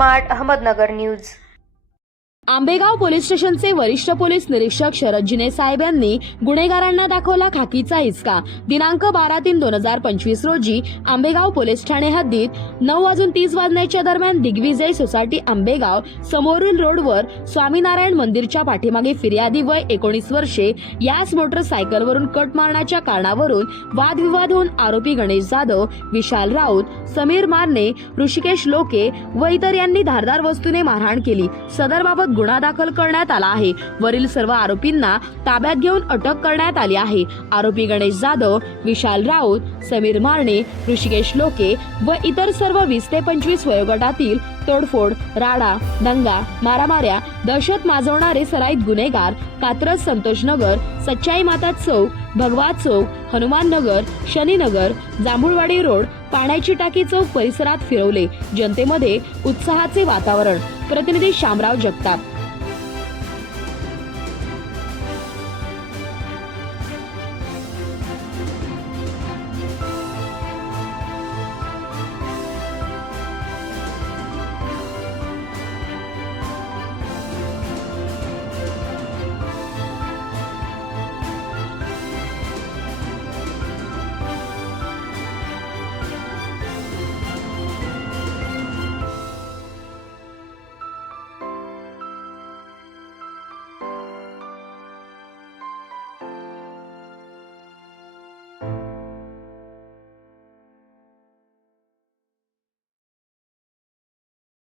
Smart Ahmednagar news. Ambegaon police स्टेशनचे वरिष्ठ police निरीक्षक शरद जिने साहेब यांनी गुन्हेगारांना दाखवला खाकीचा हिसका। दिनांक 12/3/2025 रोजी आंबेगाव पोलीस ठाणे हद्दीत 9:30 दरम्यान दिग्विजय सोसायटी आंबेगाव समोरील रोडवर स्वामीनारायण मंदिरच्या पाठीमागे फिर्यादी वय 19 वर्षे याच मोटरसायकलवरून कट मारण्याच्या कारणावरून वादविवाद होऊन आरोपी गणेश जाधव, विशाल राऊत, समीर मारणे, ऋषिकेश लोके व इतर यांनी धारदार वस्तूने मारहाण केली। सदरबाबत गुन्हा दाखल करण्यात आला आहे। वरील सर्व आरोपींना ताब्यात घेऊन अटक करण्यात आली आहे। आरोपी गणेश जाधव, विशाल राऊत, समीर मारणे, ऋषिकेश लोके व इतर सर्व 20 ते 25 वयोगटातील तोडफोड, राडा, दंगा, मारामाऱ्या, दहशत माजवणारे सराईत गुन्हेगार कात्रज संतोषनगर, सच्चाई माता चौक, भगवा चौक, हनुमान नगर, शनीनगर, जांभूळवाडी रोड, पाण्याची टाकी चौक परिसरात फिरवले। जनतेमध्ये उत्साहाचे वातावरण। प्रतिनिधी शामराव जगताप।